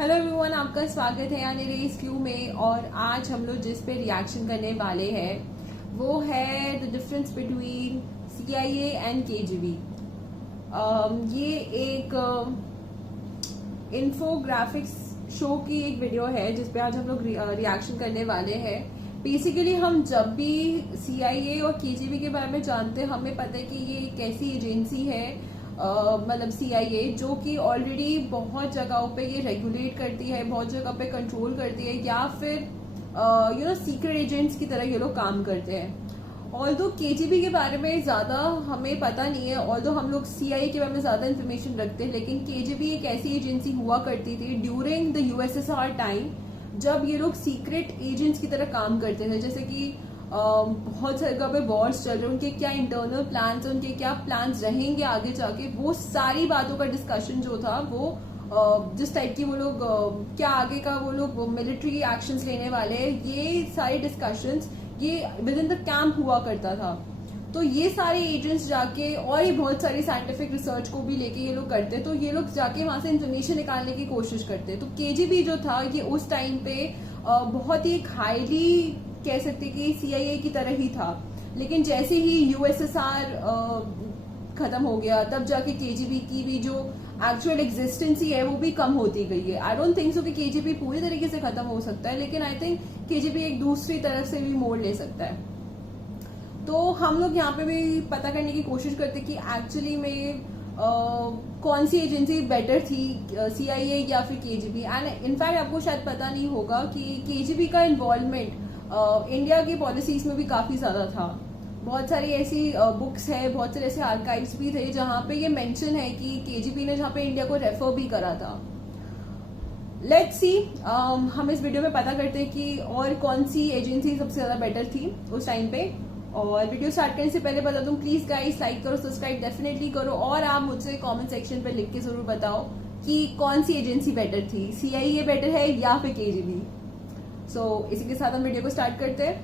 Hello everyone, आपका स्वागत है यानी रेस क्यू में। और आज हम लोग जिस पे रिएक्शन करने वाले हैं वो है the difference between CIA and KGB. ये एक इन्फोग्राफिक्स शो की एक वीडियो है जिस पे आज हम लोग रिएक्शन करने वाले हैं। बेसिकली हम जब भी सीआईए और केजीबी के बारे में जानते हैं हमें पता है कि ये एक ऐसी एजेंसी है, मतलब सीआईए, जो कि ऑलरेडी बहुत जगहों पे ये रेगुलेट करती है, बहुत जगह पे कंट्रोल करती है, या फिर सीक्रेट एजेंट्स की तरह ये लोग काम करते हैं। ऑल्दो केजीबी के बारे में ज़्यादा हमें पता नहीं है, ऑल्दो हम लोग सीआईए के बारे में ज़्यादा इन्फॉर्मेशन रखते हैं, लेकिन केजीबी एक ऐसी एजेंसी हुआ करती थी ड्यूरिंग द यूएसएसआर टाइम, जब ये लोग सीक्रेट एजेंट्स की तरह काम करते थे। जैसे कि बहुत जगह पे वॉर्स चल रहे हैं, उनके क्या इंटरनल प्लान्स हैं, उनके क्या प्लान्स रहेंगे आगे जाके, वो सारी बातों का डिस्कशन जो था वो जिस टाइप की वो लोग क्या आगे का वो लोग मिलिट्री एक्शंस लेने वाले हैं, ये सारी डिस्कशंस ये विद इन द कैंप हुआ करता था। तो ये सारे एजेंट्स जाके, और ये बहुत सारी साइंटिफिक रिसर्च को भी लेके ये लोग करते, तो ये लोग जाके वहां से इंफॉर्मेशन निकालने की कोशिश करते। तो केजीबी जो था ये उस टाइम पे बहुत ही हाईली कह सकते कि सीआईए की तरह ही था, लेकिन जैसे ही यूएसएसआर खत्म हो गया तब जाके केजीबी की भी जो एक्चुअल एग्जिस्टेंस ही है वो भी कम होती गई है। आई डोंट थिंक सो कि केजीबी पूरी तरीके से खत्म हो सकता है, लेकिन आई थिंक केजीबी एक दूसरी तरफ से भी मोड़ ले सकता है। तो हम लोग यहाँ पे भी पता करने की कोशिश करते कि एक्चुअली में कौन सी एजेंसी बेटर थी, सीआईए या फिर केजीबी। एंड इनफैक्ट आपको शायद पता नहीं होगा कि केजीबी का इन्वॉल्वमेंट इंडिया की पॉलिसीज में भी काफी ज्यादा था। बहुत सारी ऐसी बुक्स है, बहुत सारे ऐसे आर्काइव्स भी थे जहां पे ये मेंशन है कि केजीबी ने जहां पे इंडिया को रेफर भी करा था। लेट्स सी, हम इस वीडियो में पता करते हैं कि और कौन सी एजेंसी सबसे ज्यादा बेटर थी उस टाइम पे। और वीडियो स्टार्ट करने से पहले बता दूं, प्लीज गाइस लाइक करो, सब्सक्राइब डेफिनेटली करो, और आप मुझसे कमेंट सेक्शन पे लिख के जरूर बताओ कि कौन सी एजेंसी बेटर थी, सीआईए बेटर है या फिर केजीबी। सो इसी के साथ हम वीडियो को स्टार्ट करते हैं।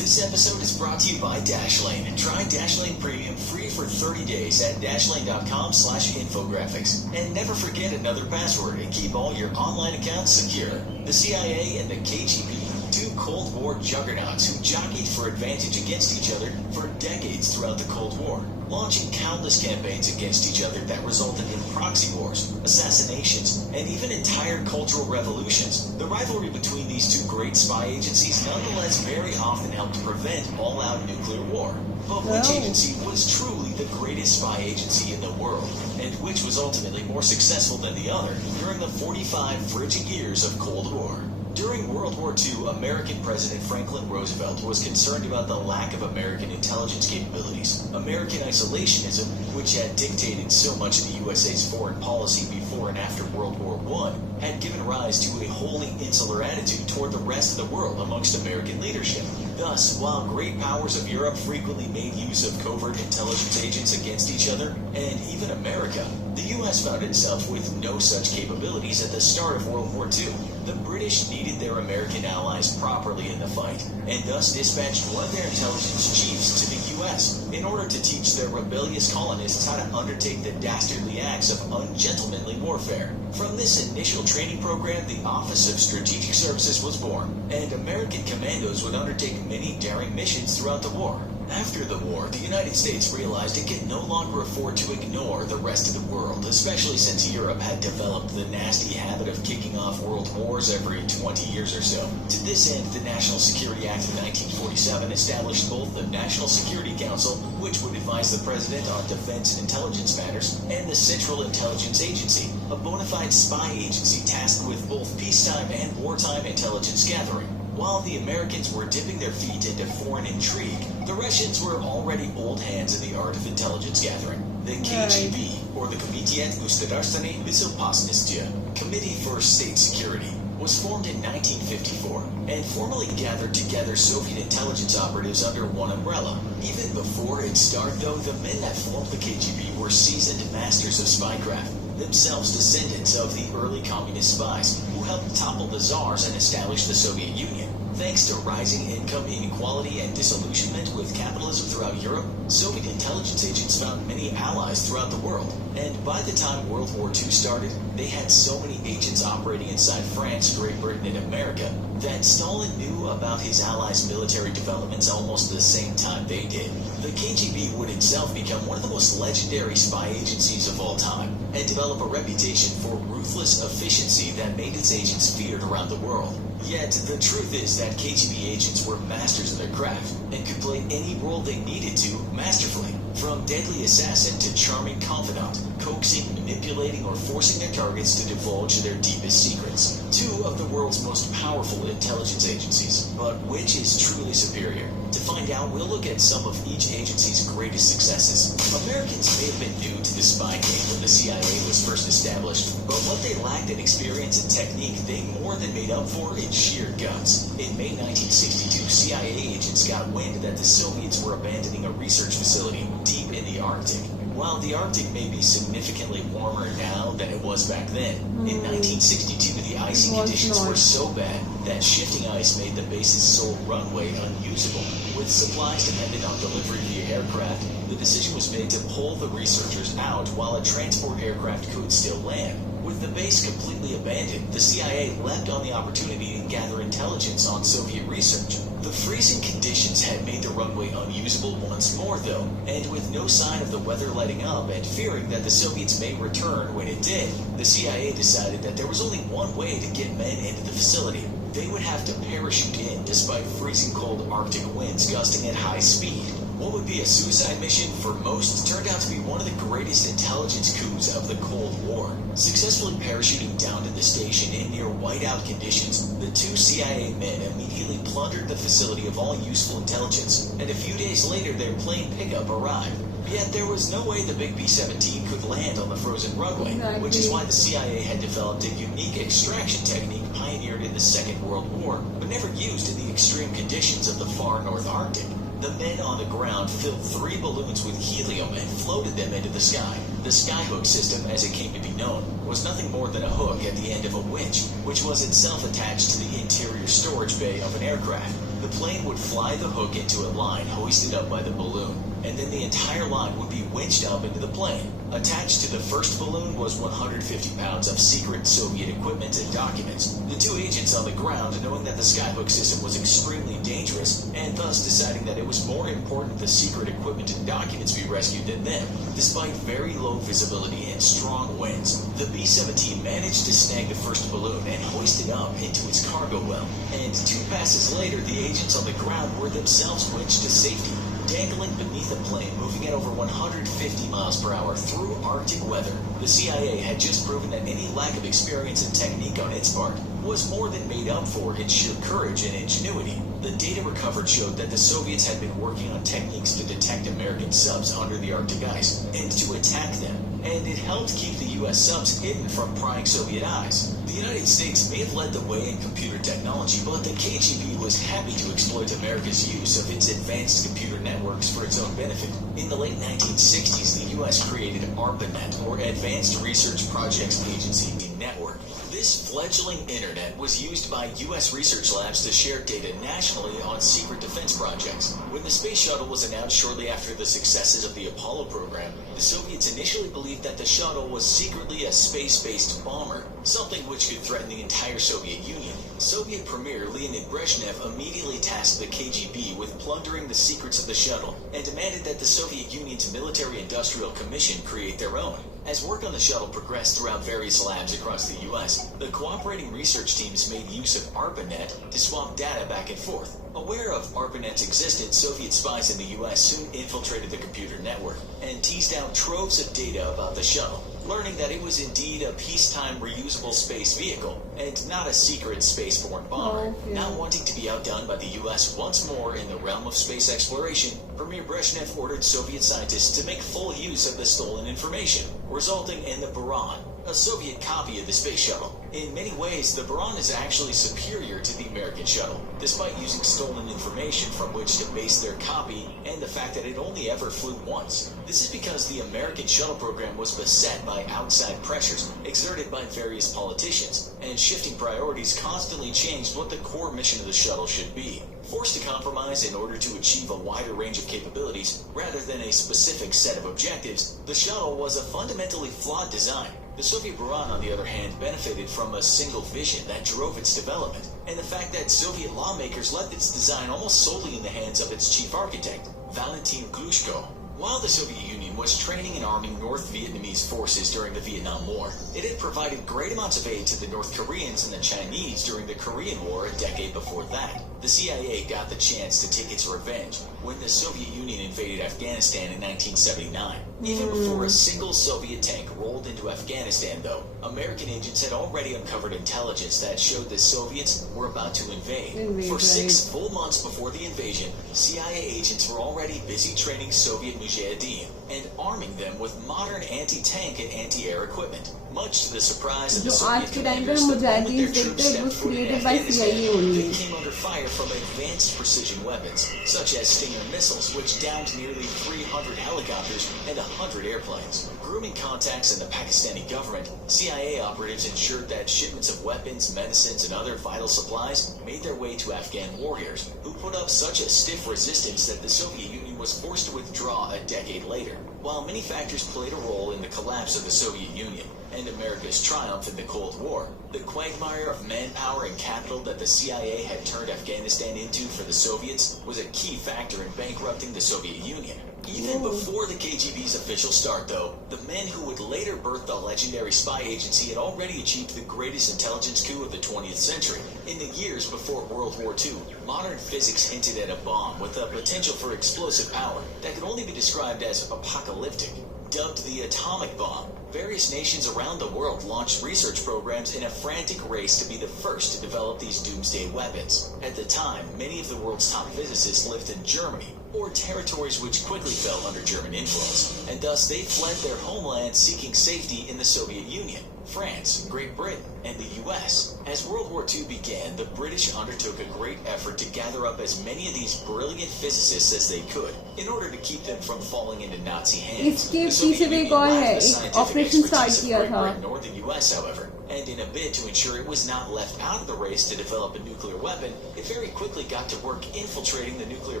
This episode is brought to you by Dashlane. Try Dashlane Premium free for 30 days at dashlane.com/infographics. And never forget another password and keep all your online accounts secure. The CIA and the KGB, two Cold War juggernauts who jockeyed for advantage against each other for decades throughout the Cold War, launching countless campaigns against each other that resulted in proxy wars, assassinations, and even entire cultural revolutions. The rivalry between these two great spy agencies nonetheless very often helped prevent all-out nuclear war. But which agency was truly the greatest spy agency in the world, and which was ultimately more successful than the other during the 45 frigid years of Cold War? During World War II, American President Franklin Roosevelt was concerned about the lack of American intelligence capabilities. American isolationism, which had dictated so much of the USA's foreign policy before and after World War I, had given rise to a wholly insular attitude toward the rest of the world amongst American leadership. Thus, while great powers of Europe frequently made use of covert intelligence agents against each other, and even America, the U.S. found itself with no such capabilities at the start of World War II. The British needed their American allies properly in the fight, and thus dispatched one of their intelligence chiefs to the U.S. in order to teach their rebellious colonists how to undertake the dastardly acts of ungentlemanly warfare. From this initial training program, the Office of Strategic Services was born, and American commandos would undertake many daring missions throughout the war. After the war, the United States realized it could no longer afford to ignore the rest of the world, especially since Europe had developed the nasty habit of kicking off world wars every 20 years or so. To this end, the National Security Act of 1947 established both the National Security Council, which would advise the President on defense and intelligence matters, and the Central Intelligence Agency, a bona fide spy agency tasked with both peacetime and wartime intelligence gathering. While the Americans were dipping their feet into foreign intrigue, the Russians were already old hands in the art of intelligence gathering. The KGB, or the Komitet Государственной безопасности, Committee for State Security, was formed in 1954 and formally gathered together Soviet intelligence operatives under one umbrella. Even before it started, though, the men that formed the KGB were seasoned masters of spycraft, themselves descendants of the early communist spies who helped topple the czars and establish the Soviet Union. Thanks to rising income inequality and disillusionment with capitalism throughout Europe, Soviet intelligence agents found many allies throughout the world. And by the time World War II started, they had so many agents operating operating inside France, Great Britain, and America, that Stalin knew about his allies' military developments almost the same time they did. The KGB would itself become one of the most legendary spy agencies of all time, and develop a reputation for ruthless efficiency that made its agents feared around the world. Yet, the truth is that KGB agents were masters of their craft, and could play any role they needed to masterfully. From deadly assassin to charming confidant, coaxing, manipulating, or forcing their targets to divulge their deepest secrets. Two of the world's most powerful intelligence agencies. But which is truly superior? To find out, we'll look at some of each agency's greatest successes. Americans may have been new to the spy game when the CIA was first established, but what they lacked in experience and technique, they more than made up for in sheer guts. In May 1962, CIA agents got wind that the Soviets were abandoning a research facility deep in the Arctic. While the Arctic may be significantly warmer now than it was back then, in 1962 the icy conditions were so bad that shifting ice made the base's sole runway unusable. With supplies dependent on delivery via aircraft, the decision was made to pull the researchers out while a transport aircraft could still land. With the base completely abandoned, the CIA leapt on the opportunity to gather intelligence on Soviet research. The freezing conditions had made the runway unusable once more, though, and with no sign of the weather letting up and fearing that the Soviets may return when it did, the CIA decided that there was only one way to get men into the facility. They would have to parachute in despite freezing cold Arctic winds gusting at high speed. What would be a suicide mission for most turned out to be one of the greatest intelligence coups of the Cold War. Successfully parachuting down to the station in near whiteout conditions, the two CIA men immediately plundered the facility of all useful intelligence, and a few days later their plane pickup arrived. Yet there was no way the big B-17 could land on the frozen runway, which is why the CIA had developed a unique extraction technique pioneered in the Second World War, but never used in the extreme conditions of the far North Arctic. The men on the ground filled 3 balloons with helium and floated them into the sky. The skyhook system, as it came to be known, was nothing more than a hook at the end of a winch, which was itself attached to the interior storage bay of an aircraft. The plane would fly the hook into a line hoisted up by the balloon, and then the entire line would be winched up into the plane. Attached to the first balloon was 150 pounds of secret Soviet equipment and documents. The two agents on the ground, knowing that the skyhook system was extremely dangerous, and thus deciding that it was more important the secret equipment and documents be rescued than them. Despite very low visibility and strong winds, the B-17 managed to snag the first balloon and hoist it up into its cargo well. And 2 passes later, the agents on the ground were themselves winched to safety, dangling beneath a plane moving at over 150 miles per hour through Arctic weather. The CIA had just proven that any lack of experience and technique on its part was more than made up for in sheer courage and ingenuity. The data recovered showed that the Soviets had been working on techniques to detect American subs under the Arctic ice and to attack them, and it helped keep the U.S. subs hidden from prying Soviet eyes. The United States may have led the way in computer technology, but the KGB was happy to exploit America's use of its advanced computer networks for its own benefit. In the late 1960s, the U.S. created ARPANET, or Advanced Research Projects Agency Network. This fledgling internet was used by U.S. research labs to share data nationally on secret defense projects. When the space shuttle was announced shortly after the successes of the Apollo program, the Soviets initially believed that the shuttle was secretly a space-based bomber, something which could threaten the entire Soviet Union. Soviet Premier Leonid Brezhnev immediately tasked the KGB with plundering the secrets of the shuttle and demanded that the Soviet Union's Military-Industrial Commission create their own. As work on the shuttle progressed throughout various labs across the U.S., the cooperating research teams made use of ARPANET to swap data back and forth. Aware of ARPANET's existence, Soviet spies in the U.S. soon infiltrated the computer network and teased out troves of data about the shuttle, learning that it was indeed a peacetime reusable space vehicle and not a secret spaceborne bomber. Not wanting to be outdone by the U.S. once more in the realm of space exploration, Premier Brezhnev ordered Soviet scientists to make full use of the stolen information, resulting in the Buran, a Soviet copy of the space shuttle. In many ways, the Buran is actually superior to the American shuttle, despite using stolen information from which to base their copy and the fact that it only ever flew once. This is because the American shuttle program was beset by outside pressures exerted by various politicians, and shifting priorities constantly changed what the core mission of the shuttle should be. Forced to compromise in order to achieve a wider range of capabilities rather than a specific set of objectives, the shuttle was a fundamentally flawed design. The Soviet Buran, on the other hand, benefited from a single vision that drove its development, and the fact that Soviet lawmakers left its design almost solely in the hands of its chief architect, Valentin Glushko. While the Soviet Union was training and arming North Vietnamese forces during the Vietnam War, it had provided great amounts of aid to the North Koreans and the Chinese during the Korean War a decade before that. The CIA got the chance to take its revenge when the Soviet Union invaded Afghanistan in 1979. Even before a single Soviet tank rolled into Afghanistan, though, American agents had already uncovered intelligence that showed the Soviets were about to invade. For 6 full months before the invasion, CIA agents were already busy training Soviet Mujahideen and arming them with modern anti-tank and anti-air equipment. Much to the surprise of the Soviet commanders, the moment their troops stepped foot in Afghanistan, they came under fire from advanced precision weapons, such as Stinger missiles, which downed nearly 300 helicopters and 100 airplanes. Grooming contacts in the Pakistani government, CIA operatives ensured that shipments of weapons, medicines, and other vital supplies made their way to Afghan warriors, who put up such a stiff resistance that the Soviet Union was forced to withdraw a decade later. While many factors played a role in the collapse of the Soviet Union and America's triumph in the Cold War, the quagmire of manpower and capital that the CIA had turned Afghanistan into for the Soviets was a key factor in bankrupting the Soviet Union. Even before the KGB's official start, though, the men who would later birth the legendary spy agency had already achieved the greatest intelligence coup of the 20th century. In the years before World War II, modern physics hinted at a bomb with a potential for explosive power that could only be described as apocalyptic. Dubbed the atomic bomb, various nations around the world launched research programs in a frantic race to be the first to develop these doomsday weapons. At the time, many of the world's top physicists lived in Germany, or territories which quickly fell under German influence, and thus they fled their homeland seeking safety in the Soviet Union, France, Great Britain, and the US. As World War II began, the British undertook a great effort to gather up as many of these brilliant physicists as they could in order to keep them from falling into Nazi hands. इसके The Soviet पीछे भी Union एक और lacked है, the एक scientific operation start expertise of किया Great था. Britain or the US, however, and in a bid to ensure it was not left out of the race to develop a nuclear weapon, it very quickly got to work infiltrating the nuclear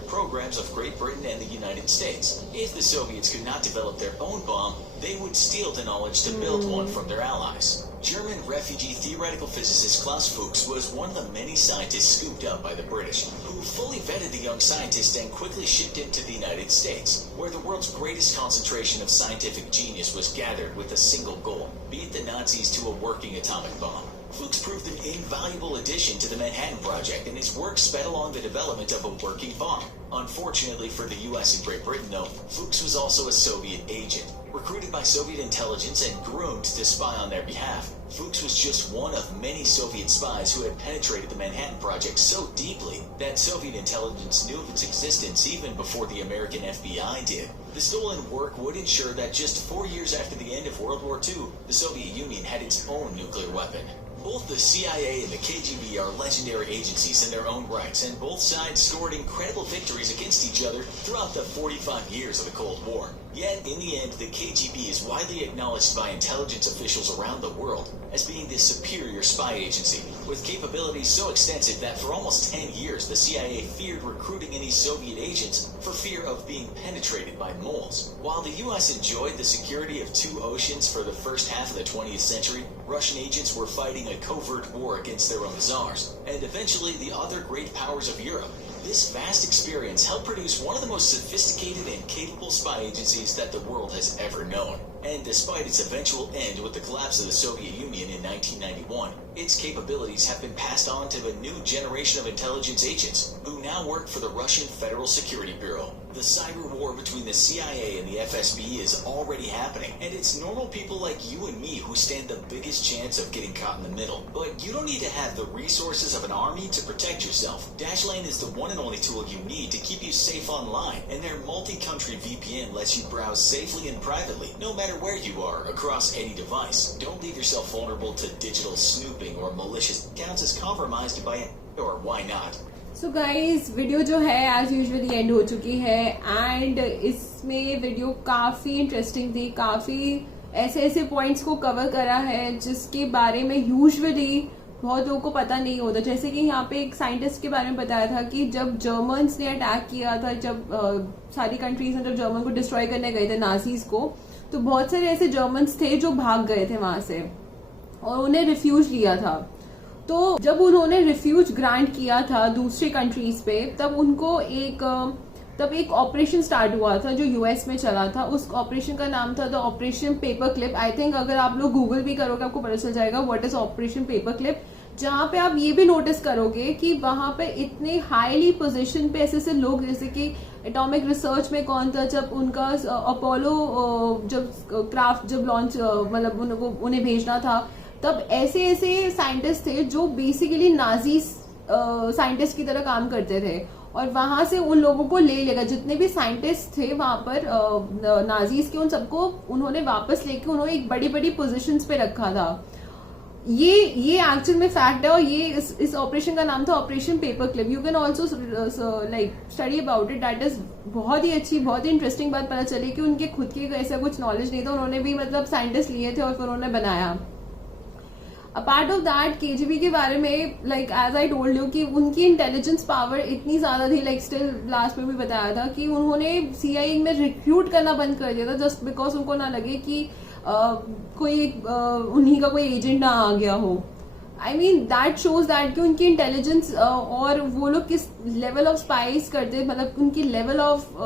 programs of Great Britain and the United States. If the Soviets could not develop their own bomb, they would steal the knowledge to build one from their allies. German refugee theoretical physicist Klaus Fuchs was one of the many scientists scooped up by the British, who fully vetted the young scientist and quickly shipped him to the United States, where the world's greatest concentration of scientific genius was gathered with a single goal: beat the Nazis to a working atomic bomb. Fuchs proved an invaluable addition to the Manhattan Project, and his work sped along the development of a working bomb. Unfortunately for the US and Great Britain, though, Fuchs was also a Soviet agent, recruited by Soviet intelligence and groomed to spy on their behalf. Fuchs was just one of many Soviet spies who had penetrated the Manhattan Project so deeply that Soviet intelligence knew of its existence even before the American FBI did. The stolen work would ensure that just 4 years after the end of World War II, the Soviet Union had its own nuclear weapon. Both the CIA and the KGB are legendary agencies in their own rights, and both sides scored incredible victories against each other throughout the 45 years of the Cold War. Yet, in the end, the KGB is widely acknowledged by intelligence officials around the world as being the superior spy agency, with capabilities so extensive that for almost 10 years the CIA feared recruiting any Soviet agents for fear of being penetrated by moles. While the US enjoyed the security of 2 oceans for the first half of the 20th century, Russian agents were fighting a covert war against their own czars, and eventually the other great powers of Europe. This vast experience helped produce one of the most sophisticated and capable spy agencies that the world has ever known. And despite its eventual end with the collapse of the Soviet Union in 1991, its capabilities have been passed on to a new generation of intelligence agents who now work for the Russian Federal Security Bureau. The cyber war between the CIA and the FSB is already happening, and it's normal people like you and me who stand the biggest chance of getting caught in the middle. But you don't need to have the resources of an army to protect yourself. Dashlane is the one and only tool you need to keep you safe online, and their multi-country VPN lets you browse safely and privately, no matter where you are, across any device. Don't leave yourself vulnerable to digital snooping or malicious accounts as compromised by or why not? So guys video जो है as usually and हो चुकी है, and इसमें video काफ़ी interesting थी. काफ़ी ऐसे ऐसे पॉइंट्स को कवर करा है जिसके बारे में यूजुअली बहुत लोगों को पता नहीं होता. जैसे कि यहाँ पे एक साइंटिस्ट के बारे में बताया था कि जब जर्मन्स ने अटैक किया था, जब सारी कंट्रीज ने जब जर्मन को डिस्ट्रॉय करने गए थे नाजीज को, तो बहुत सारे ऐसे जर्मन्स थे जो भाग गए थे वहां से और उन्हें रिफ्यूज लिया था। तो जब उन्होंने रिफ्यूज ग्रांट किया था दूसरे कंट्रीज पे, तब एक ऑपरेशन स्टार्ट हुआ था जो यूएस में चला था। उस ऑपरेशन का नाम था the operation paper clip. I think अगर आप लोग गूगल भी करोगे आपको पता चल जाएगा what is operation paper clip, जहां पे आप ये भी नोटिस करोगे कि वहां पे इतने हाईली पोजीशन पे ऐसे लोग, जैसे कि एटॉमिक रिसर्च में कौन था जब उनका अपोलो जब लॉन्च मतलब उन्हें भेजना था, तब ऐसे ऐसे साइंटिस्ट थे जो बेसिकली नाजी साइंटिस्ट की तरह काम करते थे और वहां से उन लोगों को ले लेगा। जितने भी साइंटिस्ट थे वहां पर नाजीज के, उन सबको उन्होंने वापस लेके उन्होंने एक बड़ी बड़ी पोजीशंस पे रखा था। ये एक्चुअल में फैक्ट है और ये इस ऑपरेशन का नाम था operation paper clip. You can also like study about it. That is बहुत ही अच्छी, बहुत ही इंटरेस्टिंग बात पता चली कि उनके खुद के ऐसा कुछ नॉलेज नहीं था, उन्होंने भी मतलब साइंटिस्ट लिए थे और फिर उन्होंने बनाया। अपार्ट ऑफ दैट केजीबी के बारे में, like as I told you, कि उनकी इंटेलिजेंस पावर इतनी ज्यादा थी, लाइक स्टिल लास्ट में भी बताया था कि उन्होंने सीआईए में रिक्रूट करना बंद कर दिया था जस्ट बिकॉज उनको ना लगे कि कोई उन्हीं का कोई एजेंट ना आ गया हो। I mean that shows that कि उनकी इंटेलिजेंस और वो लोग किस लेवल ऑफ स्पाइस करते, मतलब उनकी level of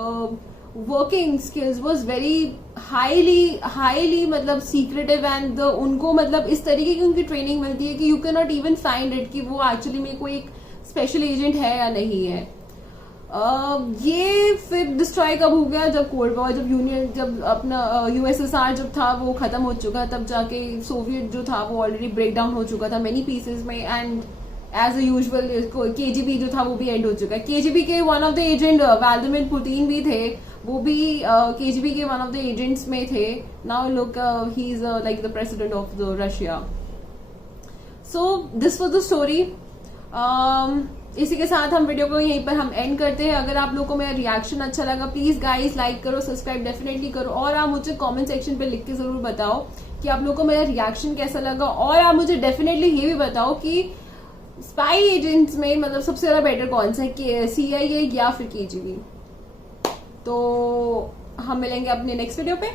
working skills was very highly मतलब सीक्रेटिव एंड उनको मतलब इस तरीके की उनकी ट्रेनिंग मिलती है कि you can not even find it कि वो एक्चुअली में कोई एक स्पेशल एजेंट है या नहीं है। ये फिर डिस्ट्रॉय कब हो गया, जब कोल्ड वॉर, जब अपना यूएसएसआर जब था वो खत्म हो चुका, तब जाके सोवियत जो था वो ऑलरेडी ब्रेक डाउन हो चुका था मेनी पीसेस में। And as a usual KGB जो था वो भी एंड हो चुका है। केजीबी के one of the agent Vladimir Putin भी थे, वो भी केजीबी के वन ऑफ द एजेंट्स में थे। Now look he is like the president of the Russia. So this was the story. इसी के साथ हम वीडियो को यहीं पर हम एंड करते हैं। अगर आप लोगों को मेरा रिएक्शन अच्छा लगा, प्लीज गाइस लाइक करो, सब्सक्राइब डेफिनेटली करो और आप मुझे कमेंट सेक्शन पे लिख के जरूर बताओ कि आप लोगों को मेरा रिएक्शन कैसा लगा। और आप मुझे डेफिनेटली ये भी बताओ कि स्पाई एजेंट्स में मतलब सबसे ज्यादा बेटर कौन सा है, सीआईए या फिर केजीबी। तो हम मिलेंगे अपने नेक्स्ट वीडियो पे।